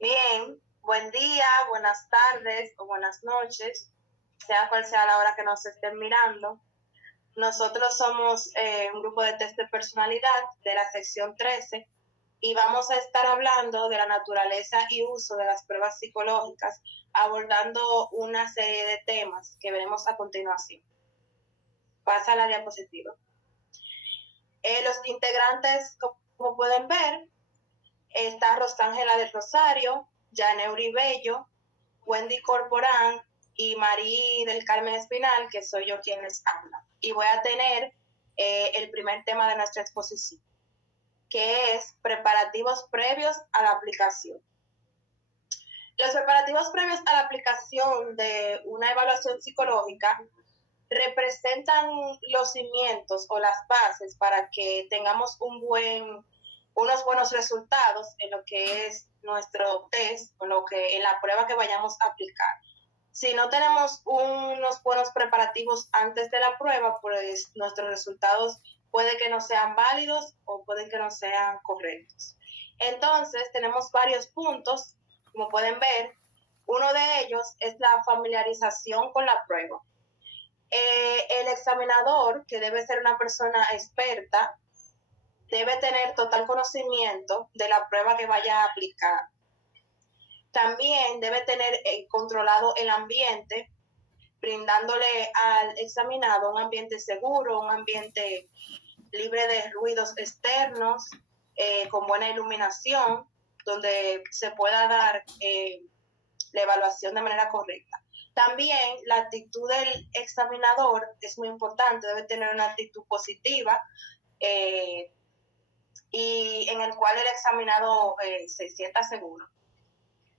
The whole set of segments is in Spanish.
Bien, buen día, buenas tardes o buenas noches, sea cual sea la hora que nos estén mirando. Nosotros somos un grupo de test de personalidad de la sección 13 y vamos a estar hablando de la naturaleza y uso de las pruebas psicológicas, abordando una serie de temas que veremos a continuación. Pasa a la diapositiva. Los integrantes, como pueden ver, está Rosángela del Rosario, Yaneuri Bello, Wendy Corporán y Marí del Carmen Espinal, que soy yo quien les habla. Y voy a tener el primer tema de nuestra exposición, que es preparativos previos a la aplicación. Los preparativos previos a la aplicación de una evaluación psicológica representan los cimientos o las bases para que tengamos unos buenos resultados en lo que es nuestro test, en la prueba que vayamos a aplicar. Si no tenemos unos buenos preparativos antes de la prueba, pues nuestros resultados puede que no sean válidos o pueden que no sean correctos. Entonces, tenemos varios puntos, como pueden ver. Uno de ellos es la familiarización con la prueba. El examinador, que debe ser una persona experta, debe tener total conocimiento de la prueba que vaya a aplicar. También debe tener controlado el ambiente, brindándole al examinado un ambiente seguro, un ambiente libre de ruidos externos, con buena iluminación, donde se pueda dar la evaluación de manera correcta. También la actitud del examinador es muy importante, debe tener una actitud positiva y en el cual el examinado se sienta seguro.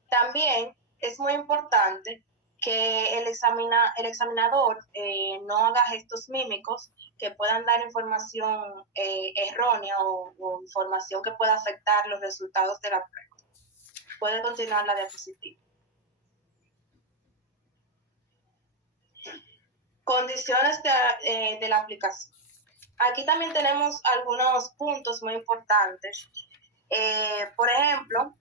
También es muy importante que el examinador no haga gestos mímicos que puedan dar información errónea o información que pueda afectar los resultados de la prueba. Puede continuar la diapositiva. Condiciones de la aplicación. Aquí también tenemos algunos puntos muy importantes. Por ejemplo,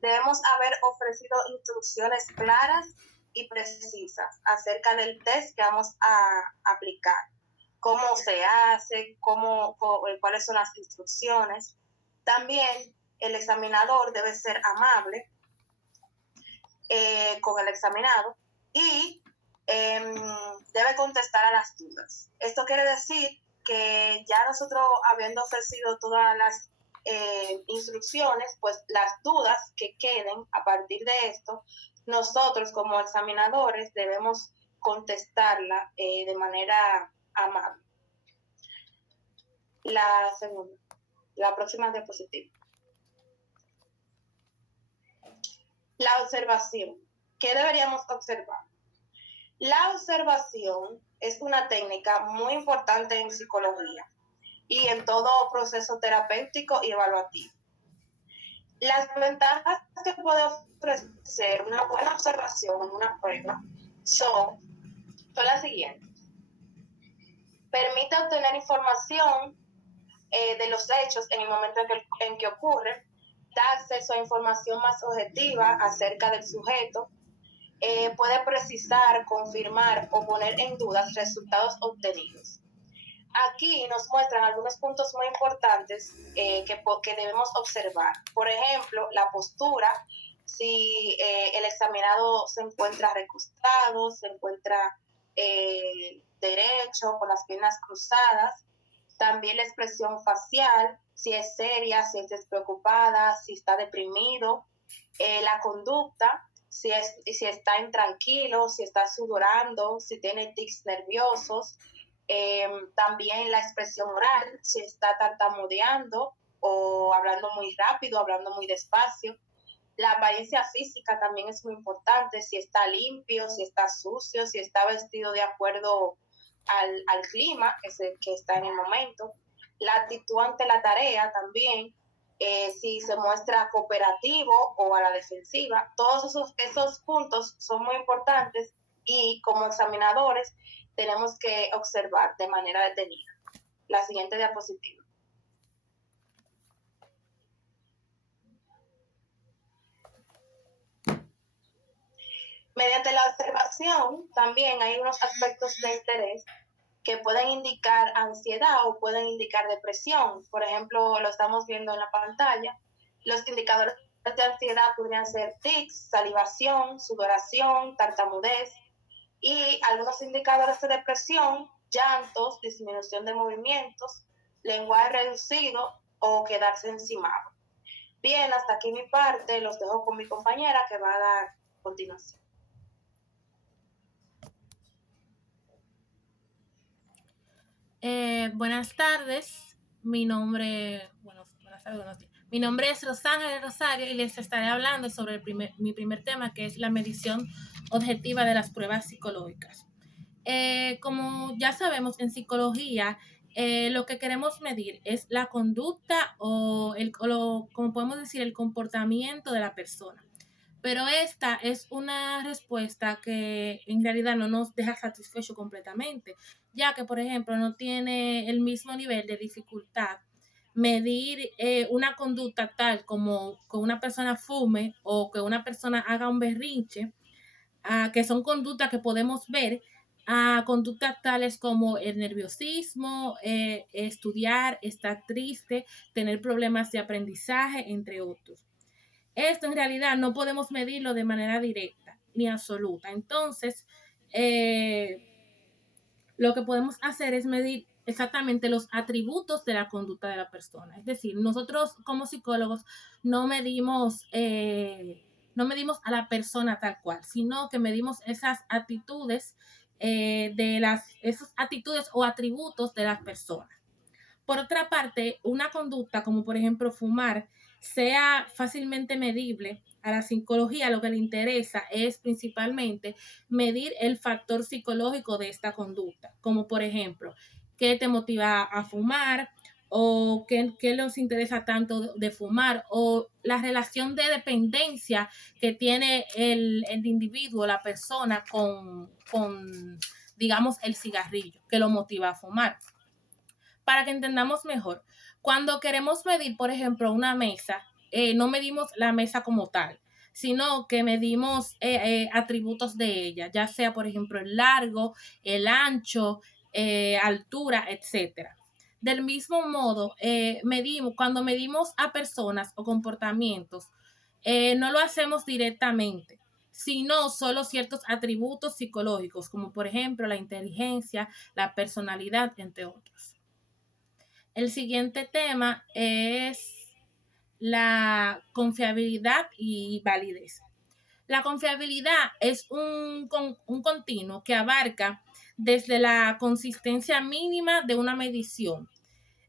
debemos haber ofrecido instrucciones claras y precisas acerca del test que vamos a aplicar. Cómo se hace, cuáles son las instrucciones. También el examinador debe ser amable con el examinado y debe contestar a las dudas. Esto quiere decir que ya nosotros, habiendo ofrecido todas las instrucciones, pues las dudas que queden a partir de esto, nosotros como examinadores debemos contestarla de manera amable. La próxima diapositiva. La observación. ¿Qué deberíamos observar? La observación es una técnica muy importante en psicología y en todo proceso terapéutico y evaluativo. Las ventajas que puede ofrecer una buena observación en una prueba son las siguientes. Permite obtener información de los hechos en el momento en que ocurre, da acceso a información más objetiva acerca del sujeto, puede precisar, confirmar o poner en duda resultados obtenidos. Aquí nos muestran algunos puntos muy importantes que debemos observar. Por ejemplo, la postura, si el examinado se encuentra recostado, se encuentra derecho, con las piernas cruzadas. También la expresión facial, si es seria, si es despreocupada, si está deprimido. La conducta, si está intranquilo, si está sudorando, si tiene tics nerviosos. También la expresión oral, si está tartamudeando o hablando muy rápido, hablando muy despacio. La apariencia física también es muy importante, si está limpio, si está sucio, si está vestido de acuerdo al clima que está en el momento. La actitud ante la tarea también, si se muestra cooperativo o a la defensiva. Todos esos puntos son muy importantes y como examinadores tenemos que observar de manera detenida. La siguiente diapositiva. Mediante la observación también hay unos aspectos de interés que pueden indicar ansiedad o pueden indicar depresión. Por ejemplo, lo estamos viendo en la pantalla. Los indicadores de ansiedad podrían ser tics, salivación, sudoración, tartamudez, y algunos indicadores de depresión, llantos, disminución de movimientos, lenguaje reducido o quedarse encimado. Bien, hasta aquí mi parte, los dejo con mi compañera que va a dar continuación. Buenas tardes, mi nombre es Rosángel Rosario y les estaré hablando sobre mi primer tema, que es la medición objetiva de las pruebas psicológicas. Como ya sabemos, en psicología lo que queremos medir es la conducta como podemos decir, el comportamiento de la persona. Pero esta es una respuesta que en realidad no nos deja satisfecho completamente, ya que, por ejemplo, no tiene el mismo nivel de dificultad medir una conducta tal como que una persona fume o que una persona haga un berrinche, que son conductas que podemos ver, a conductas tales como el nerviosismo, estudiar, estar triste, tener problemas de aprendizaje, entre otros. Esto en realidad no podemos medirlo de manera directa ni absoluta. Entonces, lo que podemos hacer es medir exactamente los atributos de la conducta de la persona. Es decir, nosotros como psicólogos no medimos, no medimos a la persona tal cual, sino que medimos esas actitudes, esas actitudes o atributos de las personas. Por otra parte, una conducta como por ejemplo fumar sea fácilmente medible, a la psicología lo que le interesa es principalmente medir el factor psicológico de esta conducta, como por ejemplo, qué te motiva a fumar o qué les interesa tanto de fumar o la relación de dependencia que tiene el individuo, la persona con, digamos, el cigarrillo que lo motiva a fumar. Para que entendamos mejor, cuando queremos medir, por ejemplo, una mesa, no medimos la mesa como tal, sino que medimos atributos de ella, ya sea, por ejemplo, el largo, el ancho, altura, etcétera. Del mismo modo, cuando medimos a personas o comportamientos, no lo hacemos directamente, sino solo ciertos atributos psicológicos, como por ejemplo la inteligencia, la personalidad, entre otros. El siguiente tema es la confiabilidad y validez. La confiabilidad es un continuo que abarca desde la consistencia mínima de una medición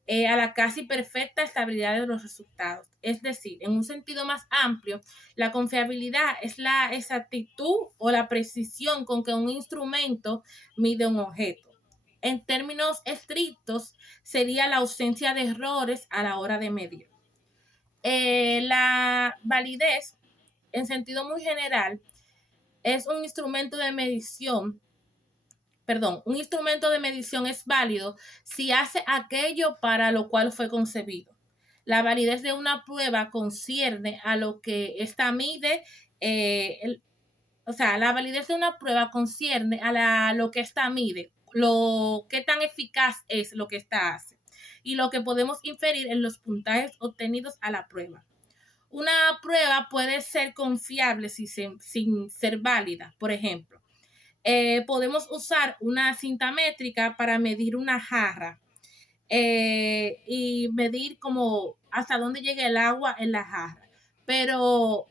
a la casi perfecta estabilidad de los resultados. Es decir, en un sentido más amplio, la confiabilidad es la exactitud o la precisión con que un instrumento mide un objeto. En términos estrictos, sería la ausencia de errores a la hora de medir. La validez, en sentido muy general, es un instrumento de medición. Un instrumento de medición es válido si hace aquello para lo cual fue concebido. La validez de una prueba concierne a lo que ésta mide, la validez de una prueba concierne a lo que ésta mide, qué tan eficaz es lo que ésta hace y lo que podemos inferir en los puntajes obtenidos a la prueba. Una prueba puede ser confiable sin ser válida. Por ejemplo, podemos usar una cinta métrica para medir una jarra y medir como hasta dónde llega el agua en la jarra. Pero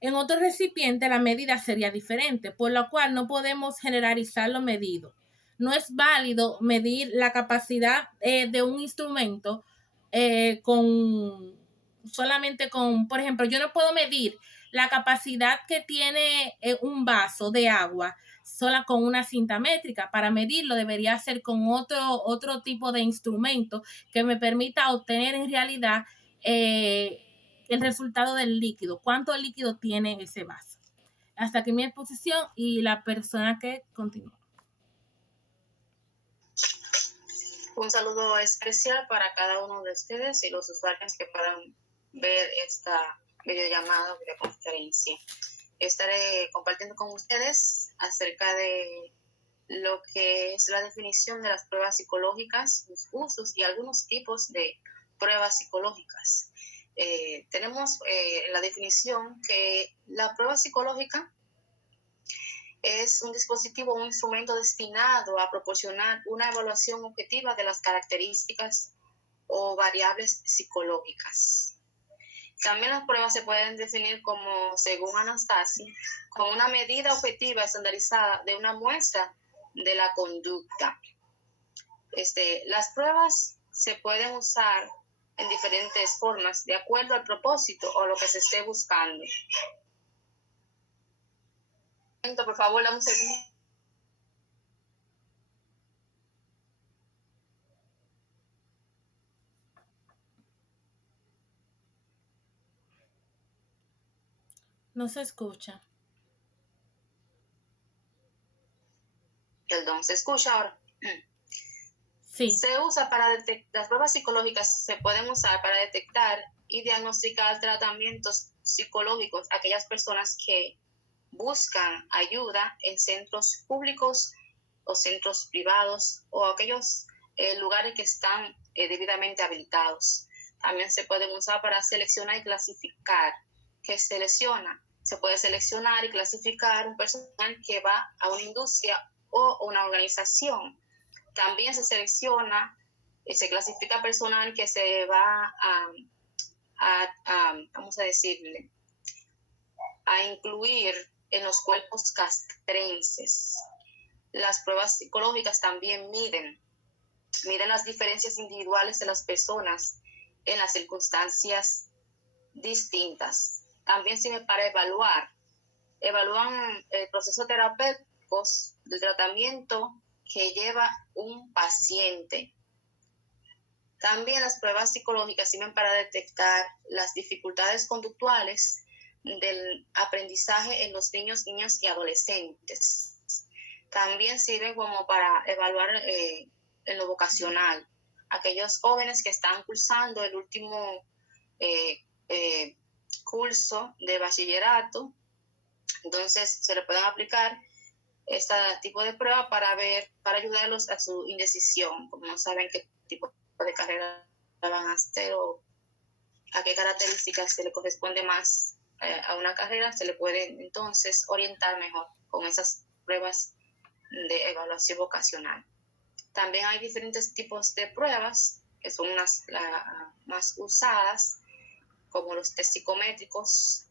en otro recipiente la medida sería diferente, por lo cual no podemos generalizar lo medido. No es válido medir la capacidad de un instrumento solamente con, por ejemplo, yo no puedo medir la capacidad que tiene un vaso de agua sola con una cinta métrica. Para medirlo debería ser con otro tipo de instrumento que me permita obtener en realidad el resultado del líquido, cuánto líquido tiene ese vaso. Hasta aquí mi exposición y la persona que continúa. Un saludo especial para cada uno de ustedes y los usuarios que puedan ver esta videollamada o videoconferencia. estaré compartiendo con ustedes acerca de lo que es la definición de las pruebas psicológicas, los usos y algunos tipos de pruebas psicológicas. Tenemos la definición que la prueba psicológica es un dispositivo, un instrumento destinado a proporcionar una evaluación objetiva de las características o variables psicológicas. También las pruebas se pueden definir como, según Anastasia, como una medida objetiva estandarizada de una muestra de la conducta. Las pruebas se pueden usar en diferentes formas de acuerdo al propósito o lo que se esté buscando. Por favor, dame un segundo. No se escucha. Perdón, ¿se escucha ahora? Sí. Se usa para detectar, las pruebas psicológicas se pueden usar para detectar y diagnosticar tratamientos psicológicos a aquellas personas que buscan ayuda en centros públicos o centros privados o aquellos lugares que están debidamente habilitados. También se pueden usar para seleccionar y clasificar. ¿Qué selecciona? Se puede seleccionar y clasificar un personal que va a una industria o una organización. También se selecciona y se clasifica personal que se va vamos a decirle, a incluir en los cuerpos castrenses. Las pruebas psicológicas también miden las diferencias individuales de las personas en las circunstancias distintas. También sirve para evalúan el proceso terapéutico del tratamiento que lleva un paciente. También las pruebas psicológicas sirven para detectar las dificultades conductuales del aprendizaje en los niños, niñas y adolescentes. También sirven como para evaluar en lo vocacional aquellos jóvenes que están cursando el último curso de bachillerato. Entonces se le pueden aplicar este tipo de prueba para ayudarlos a su indecisión, como no saben qué tipo de carrera van a hacer o a qué características se le corresponde más a una carrera, se le puede entonces orientar mejor con esas pruebas de evaluación vocacional. También hay diferentes tipos de pruebas que son las más usadas, como los test psicométricos,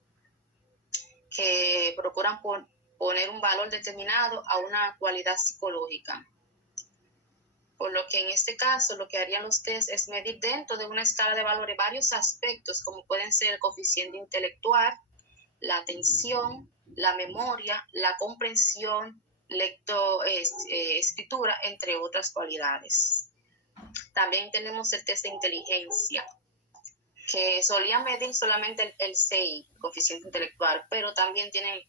que procuran poner un valor determinado a una cualidad psicológica. Por lo que en este caso lo que harían los test es medir dentro de una escala de valores varios aspectos, como pueden ser el coeficiente intelectual, la atención, la memoria, la comprensión, escritura, entre otras cualidades. También tenemos el test de inteligencia, que solía medir solamente el CI, coeficiente intelectual, pero también tienen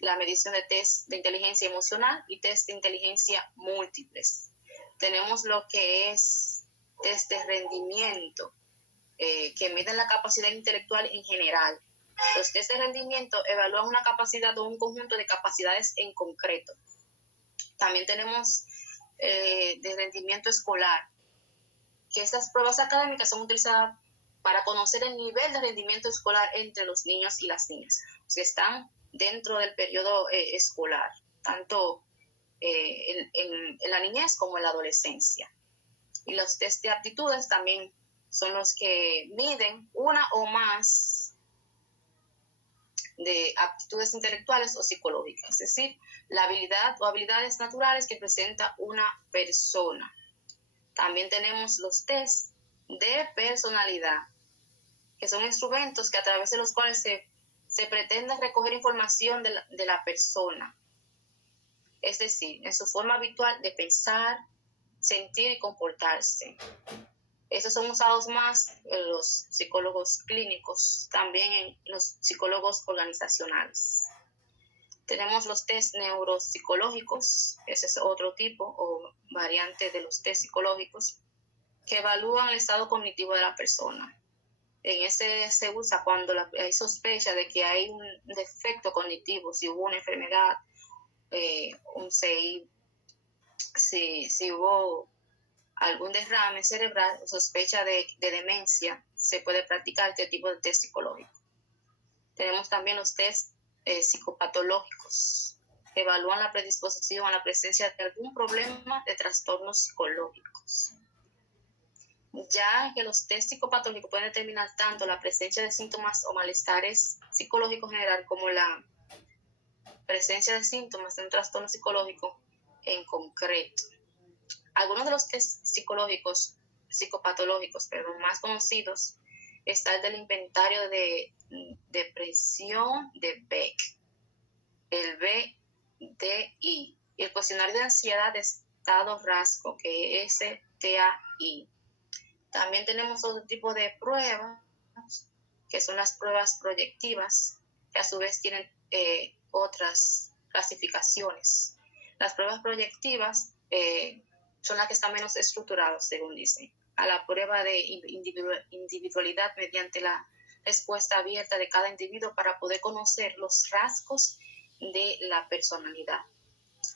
la medición de test de inteligencia emocional y test de inteligencia múltiples. Tenemos lo que es test de rendimiento, que miden la capacidad intelectual en general. Los test de rendimiento evalúan una capacidad o un conjunto de capacidades en concreto. También tenemos de rendimiento escolar, que estas pruebas académicas son utilizadas para conocer el nivel de rendimiento escolar entre los niños y las niñas, que están dentro del periodo escolar, tanto en la niñez como en la adolescencia. Y los test de aptitudes también son los que miden una o más de aptitudes intelectuales o psicológicas, es decir, la habilidad o habilidades naturales que presenta una persona. También tenemos los test de personalidad, que son instrumentos que a través de los cuales se pretende recoger información de la persona, es decir, en su forma habitual de pensar, sentir y comportarse. Esos son usados más en los psicólogos clínicos, también en los psicólogos organizacionales. Tenemos los test neuropsicológicos, ese es otro tipo o variante de los test psicológicos, que evalúan el estado cognitivo de la persona. En ese se usa cuando hay sospecha de que hay un defecto cognitivo, si hubo una enfermedad, un CI, si hubo algún derrame cerebral o sospecha de demencia, se puede practicar este tipo de test psicológico. Tenemos también los test psicopatológicos, que evalúan la predisposición a la presencia de algún problema de trastornos psicológicos. Ya que los test psicopatológicos pueden determinar tanto la presencia de síntomas o malestares psicológicos en general como la presencia de síntomas de un trastorno psicológico en concreto. Algunos de los test psicopatológicos, más conocidos, está el del inventario de depresión de Beck, el BDI, y el cuestionario de ansiedad de estado rasgo, que es STAI. También tenemos otro tipo de pruebas, que son las pruebas proyectivas, que a su vez tienen otras clasificaciones. Las pruebas proyectivas son las que están menos estructuradas, según dicen, a la prueba de individualidad mediante la respuesta abierta de cada individuo para poder conocer los rasgos de la personalidad,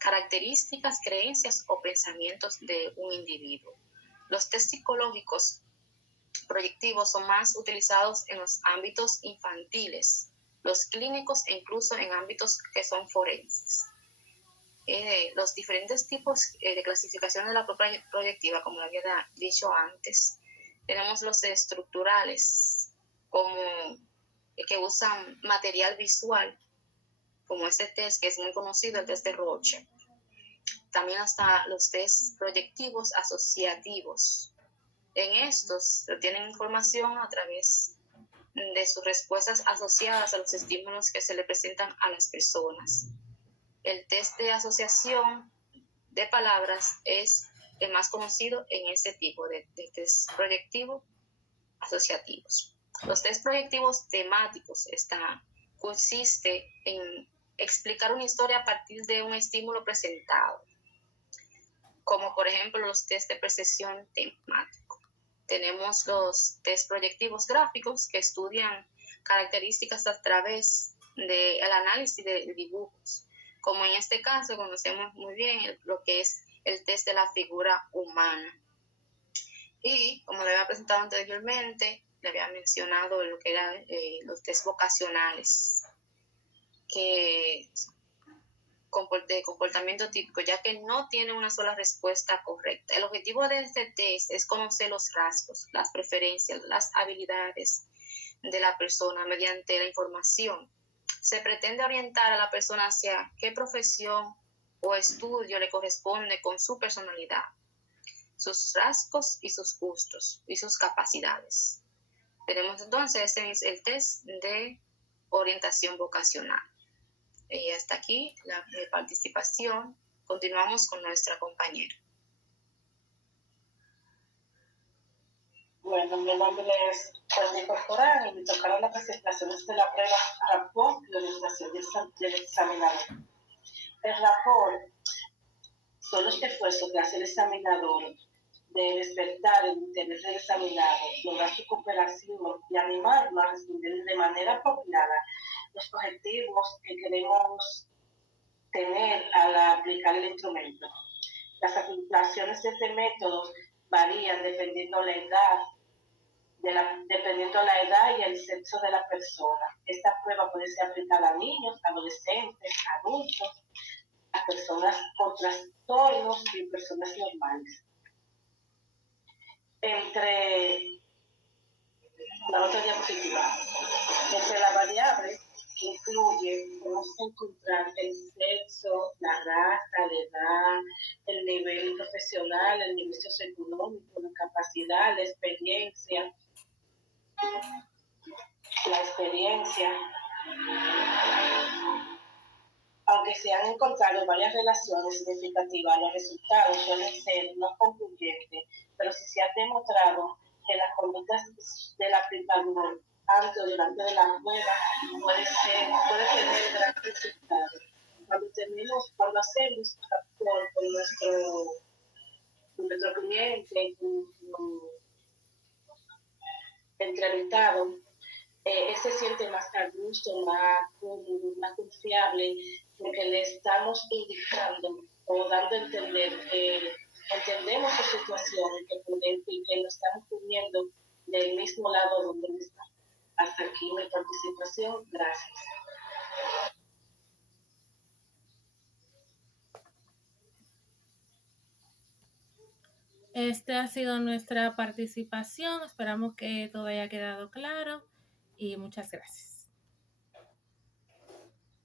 características, creencias o pensamientos de un individuo. Los test psicológicos proyectivos son más utilizados en los ámbitos infantiles, los clínicos e incluso en ámbitos que son forenses. Los diferentes tipos de clasificación de la prueba proyectiva, como lo había dicho antes, tenemos los estructurales, como que usan material visual, como este test que es muy conocido, el test de Roche. También hasta los test proyectivos asociativos. En estos obtienen información a través de sus respuestas asociadas a los estímulos que se le presentan a las personas. El test de asociación de palabras es el más conocido en este tipo de test proyectivos asociativos. Los test proyectivos temáticos consiste en explicar una historia a partir de un estímulo presentado, como por ejemplo los test de percepción temático. Tenemos los test proyectivos gráficos, que estudian características a través del análisis de dibujos, como en este caso conocemos muy bien lo que es el test de la figura humana. Y como le había presentado anteriormente, le había mencionado lo que eran los test vocacionales, que de comportamiento típico, ya que no tiene una sola respuesta correcta. El objetivo de este test es conocer los rasgos, las preferencias, las habilidades de la persona mediante la información. Se pretende orientar a la persona hacia qué profesión o estudio le corresponde con su personalidad, sus rasgos y sus gustos y sus capacidades. Tenemos entonces el test de orientación vocacional. Y hasta aquí la participación. Continuamos con nuestra compañera. Bueno, mi nombre es Wendy Corporán y me tocaron las presentaciones de la prueba rapport de orientación del examinador. El rapport son los esfuerzos que hace el examinador de despertar el interés del examinado, lograr su cooperación y animarlo a responder de manera apropiada los objetivos que queremos tener al aplicar el instrumento. Las aplicaciones de este método varían dependiendo la edad y el sexo de la persona. Esta prueba puede ser aplicada a niños, adolescentes, adultos, a personas con trastornos y personas normales. Entre la otra diapositiva, entre la variable que incluye, podemos encontrar el sexo, la raza, la edad, el nivel profesional, el nivel socioeconómico, la capacidad, la experiencia. Aunque se han encontrado varias relaciones significativas, los resultados suelen ser no concluyentes, pero sí se ha demostrado que las conductas del aplicador antes o durante de la prueba puede tener gran resultado. Cuando hacemos con nuestro cliente, entrevistado, él se siente más a gusto, más cómodo, más confiable, porque le estamos indicando o dando a entender que entendemos su situación y que lo estamos poniendo del mismo lado donde él está. Hasta aquí mi participación. Gracias. Esta ha sido nuestra participación. Esperamos que todo haya quedado claro y muchas gracias.